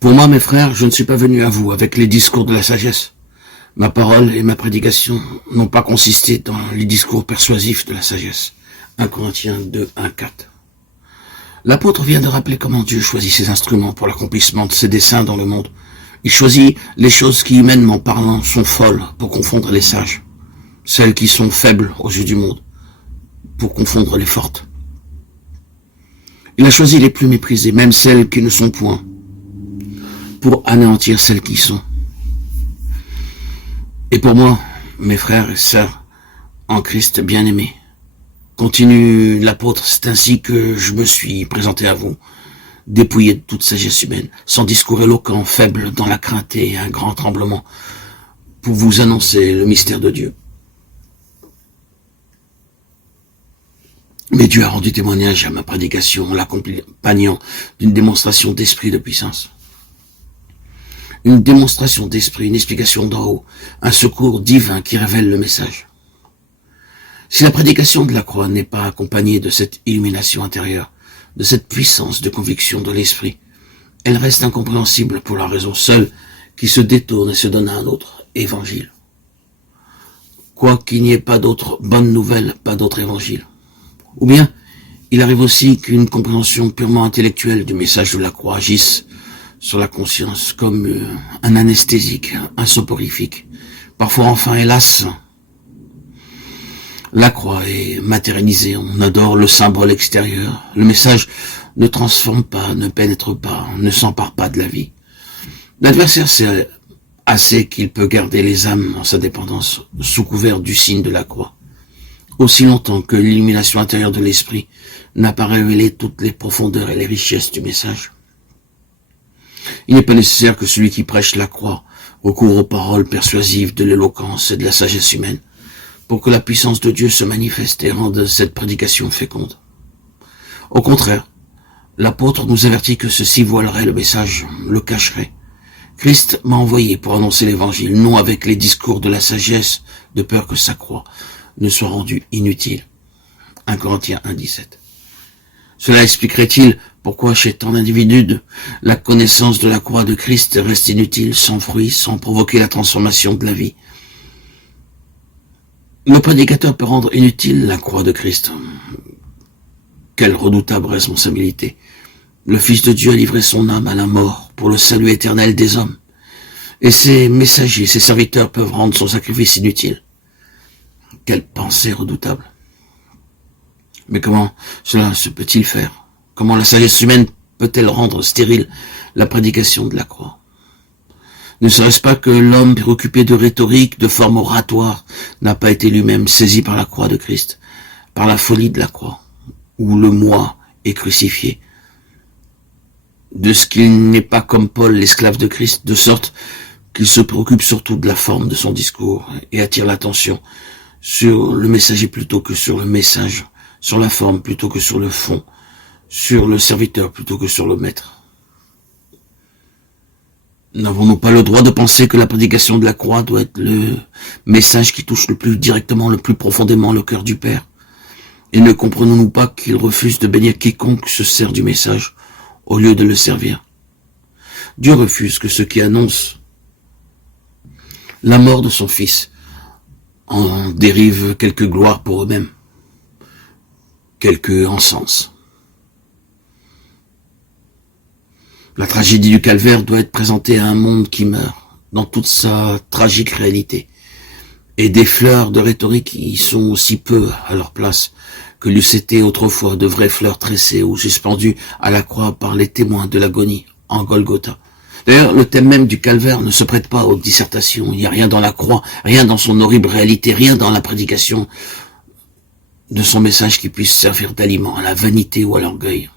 Pour moi, mes frères, je ne suis pas venu à vous avec les discours de la sagesse. Ma parole et ma prédication n'ont pas consisté dans les discours persuasifs de la sagesse. 1 Corinthiens 2, 1, 4. L'apôtre vient de rappeler comment Dieu choisit ses instruments pour l'accomplissement de ses desseins dans le monde. Il choisit les choses qui, humainement parlant, sont folles pour confondre les sages, celles qui sont faibles aux yeux du monde, pour confondre les fortes. Il a choisi les plus méprisées, même celles qui ne sont point, pour anéantir celles qui sont. Et pour moi, mes frères et sœurs, en Christ bien-aimés, continue l'apôtre, c'est ainsi que je me suis présenté à vous, dépouillé de toute sagesse humaine, sans discours éloquent, faible dans la crainte et un grand tremblement, pour vous annoncer le mystère de Dieu. Mais Dieu a rendu témoignage à ma prédication en l'accompagnant d'une démonstration d'esprit de puissance. Une démonstration d'esprit, une explication d'en haut, un secours divin qui révèle le message. Si la prédication de la croix n'est pas accompagnée de cette illumination intérieure, de cette puissance de conviction de l'esprit, elle reste incompréhensible pour la raison seule qui se détourne et se donne à un autre évangile. Quoi qu'il n'y ait pas d'autre bonne nouvelle, pas d'autre évangile. Ou bien, il arrive aussi qu'une compréhension purement intellectuelle du message de la croix agisse sur la conscience comme un anesthésique, un soporifique. Parfois, enfin, hélas, la croix est matérialisée, on adore le symbole extérieur. Le message ne transforme pas, ne pénètre pas, ne s'empare pas de la vie. L'adversaire sait assez qu'il peut garder les âmes en sa dépendance sous couvert du signe de la croix. Aussi longtemps que l'illumination intérieure de l'esprit n'a pas révélé toutes les profondeurs et les richesses du message. Il n'est pas nécessaire que celui qui prêche la croix recourt aux paroles persuasives de l'éloquence et de la sagesse humaine pour que la puissance de Dieu se manifeste et rende cette prédication féconde. Au contraire, l'apôtre nous avertit que ceci voilerait le message, le cacherait. Christ m'a envoyé pour annoncer l'évangile, non avec les discours de la sagesse, de peur que sa croix ne soit rendue inutile. 1 Corinthiens 1, 17. Cela expliquerait-il pourquoi chez tant d'individus la connaissance de la croix de Christ reste inutile, sans fruit, sans provoquer la transformation de la vie. Le prédicateur peut rendre inutile la croix de Christ. Quelle redoutable responsabilité. Le Fils de Dieu a livré son âme à la mort pour le salut éternel des hommes. Et ses messagers, ses serviteurs peuvent rendre son sacrifice inutile. Quelle pensée redoutable. Mais comment cela se peut-il faire? Comment la sagesse humaine peut-elle rendre stérile la prédication de la croix? Ne serait-ce pas que l'homme préoccupé de rhétorique, de forme oratoire, n'a pas été lui-même saisi par la croix de Christ, par la folie de la croix, où le moi est crucifié, de ce qu'il n'est pas comme Paul, l'esclave de Christ, de sorte qu'il se préoccupe surtout de la forme de son discours et attire l'attention sur le messager plutôt que sur le message, sur la forme plutôt que sur le fond, sur le serviteur plutôt que sur le maître. N'avons-nous pas le droit de penser que la prédication de la croix doit être le message qui touche le plus directement, le plus profondément le cœur du Père? Et ne comprenons-nous pas qu'il refuse de bénir quiconque se sert du message au lieu de le servir? Dieu refuse que ceux qui annoncent la mort de son Fils en dérivent quelque gloire pour eux-mêmes, quelque encens. La tragédie du calvaire doit être présentée à un monde qui meurt, dans toute sa tragique réalité. Et des fleurs de rhétorique y sont aussi peu à leur place que l'eussent été autrefois de vraies fleurs tressées ou suspendues à la croix par les témoins de l'agonie en Golgotha. D'ailleurs, le thème même du calvaire ne se prête pas aux dissertations. Il n'y a rien dans la croix, rien dans son horrible réalité, rien dans la prédication de son message qui puisse servir d'aliment à la vanité ou à l'orgueil.